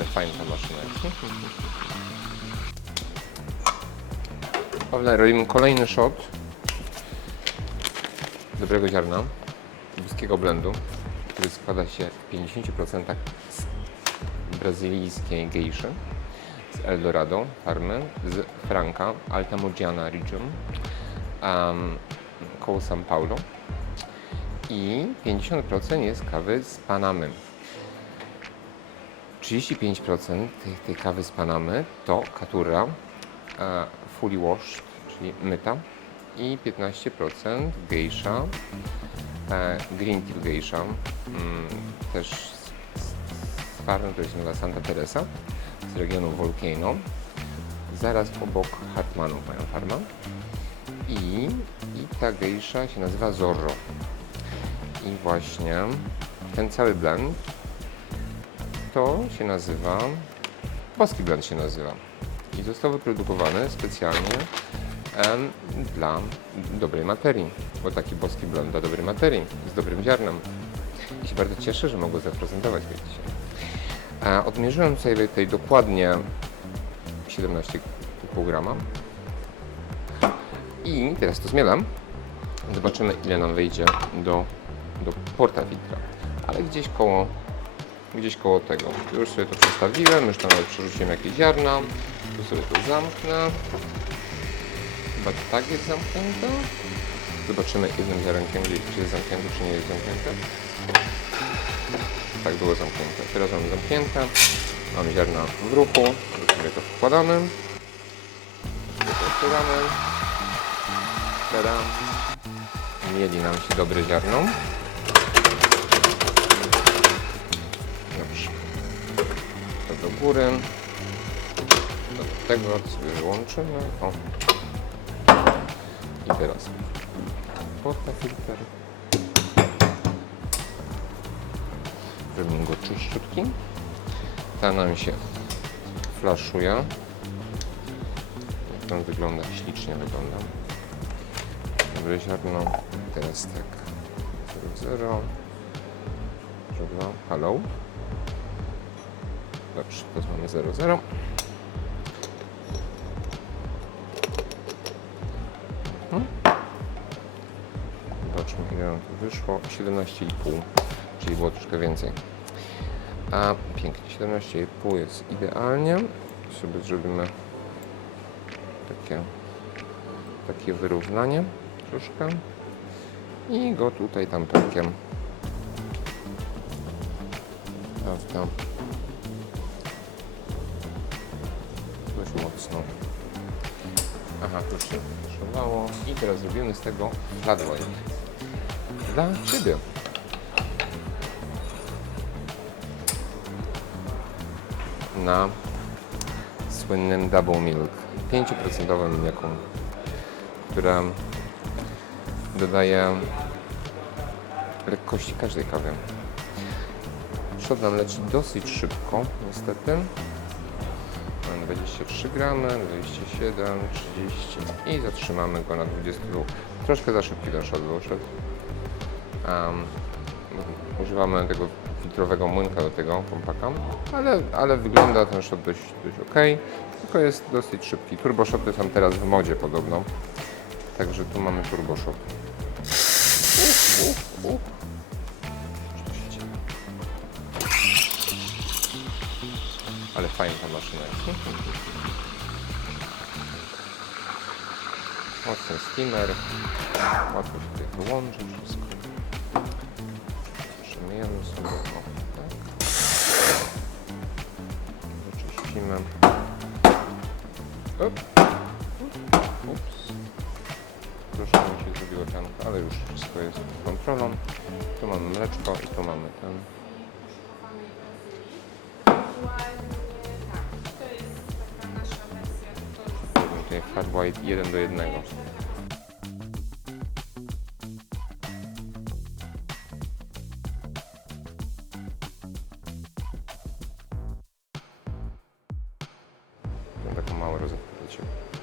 fajna ta maszyna jest. Pawle, robimy kolejny shot dobrego ziarna, boskiego blendu, który składa się w 50% z brazylijskiej gejszy, z Eldorado farmy, z Franca, Alta Mogiana Region, um, koło São Paulo i 50% jest kawy z Panamy. 35% tej, tej kawy z Panamy to katura e, fully washed, czyli myta i 15% geisha, e, green tea geisha, mm, też z, z, z farmy, która się nazywa Santa Teresa, z regionu Volcano. Zaraz obok Hartmanów mają farmę. I, I ta geisha się nazywa Zorro. I właśnie ten cały blend to się nazywa, boski blend się nazywa. I został wyprodukowany specjalnie em, dla dobrej materii, bo taki boski blend dla dobrej materii, z dobrym ziarnem. I się bardzo cieszę, że mogę zaprezentować je dzisiaj. A odmierzyłem sobie tej dokładnie 17,5 grama. I teraz to zmielam. Zobaczymy ile nam wejdzie do, do porta filtra. Ale gdzieś koło, gdzieś koło tego. Już sobie to przestawiłem, już tam nawet przerzuciłem jakieś ziarna. Tu sobie to zamknę. Chyba tak jest zamknięte. Zobaczymy jednym ziarenkiem, czy jest zamknięte, czy nie jest zamknięte. Tak było zamknięte. Teraz mamy zamknięte. Mamy ziarna w ruchu. Tu sobie to wkładamy. To otwieramy. Tada. Mieli nam się dobre ziarno. To do tego sobie wyłączymy. O. I teraz porta filter. Zrobimy go czyściutki. Ta nam się flaszuje. Jak on wygląda? Ślicznie wygląda. Dobre ziarno. Teraz tak. 0, 0. 2. Hello. Dobrze, teraz mamy 0, 0. Zobaczmy ile nam wyszło. 17,5, czyli było troszkę więcej. A pięknie, 17,5 jest idealnie. Sobie zrobimy takie, takie wyrównanie troszkę. I go tutaj tam takiem. Prawda? Mocno. Aha, tu się szowało. I teraz zrobimy z tego white. Dla Ciebie. Na słynnym Double Milk. 5% mleku, które dodaje lekkości każdej kawie. Szot nam leci dosyć szybko, niestety. Mamy 23 gramy, 27, 30 i zatrzymamy go na 22. Troszkę za szybki ten shot wyszedł. Um, używamy tego filtrowego młynka do tego pompaka, ale, ale wygląda ten shot dość, dość ok, tylko jest dosyć szybki. Turbo shoty są teraz w modzie podobno, także tu mamy turbo shot. Uf, uf, Ale fajna ta maszyna jest. Mocny steamer. Łatwo się tutaj wyłączy wszystko. Przemijemy sobie o, tak. Wyczyścimy. Up. Ups. Troszkę mi się zrobiło pianka, ale już wszystko jest pod kontrolą. Tu mamy mleczko i tu mamy ten. Tutaj flat white 1 do 1. Mam taką małą Ciebie.